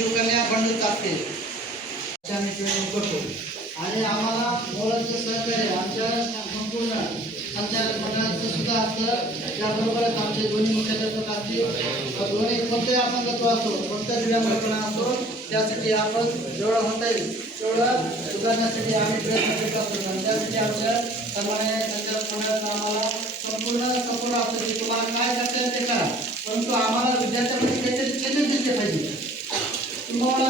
शिवकन्या बंडू तापते आम्ही ट्रेनिंग करतो आणि आम्हाला मोलाचं सहकार्य आमच्या संपूर्ण संचालक मंडळाचं सुद्धा असतं. त्याबरोबरच आमचे दोन्ही मुख्याध्यापक असतील. दोन्ही कोणत्याही आपण तत्व असतो, कोणत्या जिल्ह्यामध्ये असतो, त्यासाठी आपण जेवढं होता येईल तेवढं सुधारण्यासाठी आम्ही प्रयत्न करत असतो. आणि त्यासाठी आमच्या सन्माननीय संचालक मंडळाचं आम्हाला संपूर्ण असतं की तुम्हाला काय करता येईल ते करा, परंतु आम्हाला विद्यार्थ्यांमध्ये काहीतरी चेंजेस दिसले पाहिजे. तुम्हाला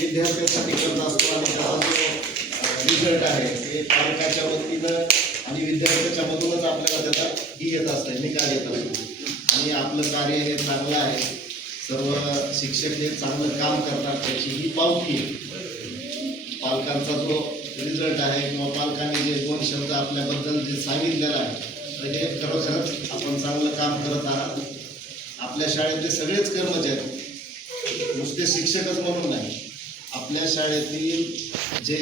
विद्यार्थ्यांसाठी करत असतो आणि त्याचा जो रिझल्ट आहे ते पालकाच्या वतीनं आणि विद्यार्थ्याच्या मधूनच आपल्याला त्याचा येत असतं, निकाल येत असतो. आणि आपलं कार्य हे चांगलं आहे, सर्व शिक्षक हे चांगलं काम करतात त्याची ही पावती आहे. पालकांचा जो रिझल्ट आहे किंवा पालकांनी जे 2 शब्द आपल्याबद्दल जे सांगितलेलं आहे तर हे खरोखरच आपण चांगलं काम करत आहात. आपल्या शाळेतले सगळेच कर्मचारी नुसते शिक्षकच म्हणून नाही, आपल्या शाळेतील जे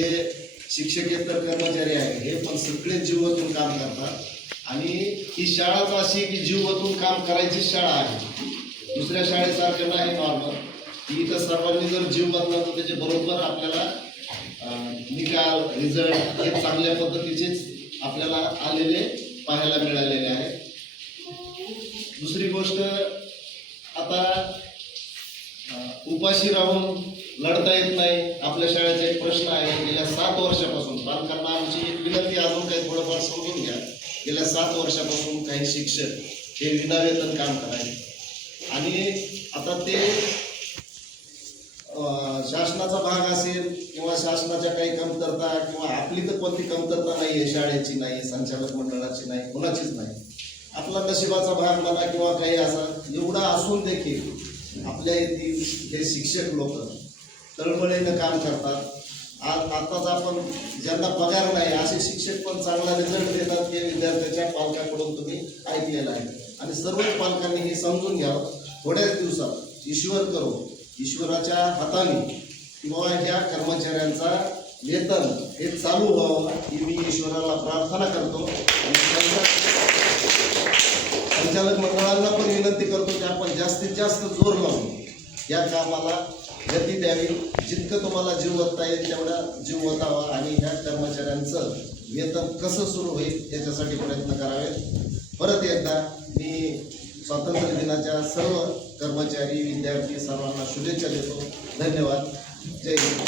शिक्षकेतर कर्मचारी आहेत हे पण सगळे जीव ओतून काम करतात. आणि ही शाळाच अशी की जीव ओतून काम करायची शाळा आहे, दुसऱ्या शाळेसारखं नाही नॉर्मल. की इथं सर्वांनी जर जीव घातला तर त्याच्या बरोबर आपल्याला निकाल रिझल्ट हे चांगल्या पद्धतीचेच आपल्याला आलेले पाहायला मिळालेले आहे. दुसरी गोष्ट, आता उपाशी राहून लढता येत नाही. आपल्या शाळेचा एक प्रश्न आहे, गेल्या 7 वर्षापासून पालकांना आमची एक विनंती, अजून काही थोडंफार समजून घ्या. गेल्या 7 वर्षापासून काही शिक्षक हे विनावेतन काम करायचे आणि आता ते शासनाचा भाग असेल किंवा शासनाच्या काही कमतरता किंवा आपली तर कोणती कमतरता नाही आहे, शाळेची नाही, संचालक मंडळाची नाही, कोणाचीच नाही. आपला नशिबाचा भाग म्हणा किंवा काही असा एवढा असून देखील आपल्या येथील हे शिक्षक लोक तळमळीनं काम करतात. आज आताच आपण ज्यांना पगार नाही असे शिक्षक पण चांगला रिझल्ट देतात हे विद्यार्थ्याच्या पालकाकडून तुम्ही ऐकलेलं आहे. आणि सर्वच पालकांनी हे समजून घ्यावं, थोड्याच दिवसात ईश्वर करो, ईश्वराच्या हाताने किंवा ह्या कर्मचाऱ्यांचा वेतन हे चालू व्हावं ही मी ईश्वराला प्रार्थना करतो. आणि संचालक मंडळांना पण विनंती करतो की आपण जास्तीत जास्त जोर लावून या कामाला गती द्यावी. जितकं तुम्हाला जीव ओतता येईल तेवढा जीव ओतावा आणि ह्या कर्मचाऱ्यांचं वेतन कसं सुरू होईल याच्यासाठी प्रयत्न करावे. परत एकदा मी स्वातंत्र्य दिनाच्या सर्व कर्मचारी विद्यार्थी सर्वांना शुभेच्छा देतो. धन्यवाद. जय हिंद.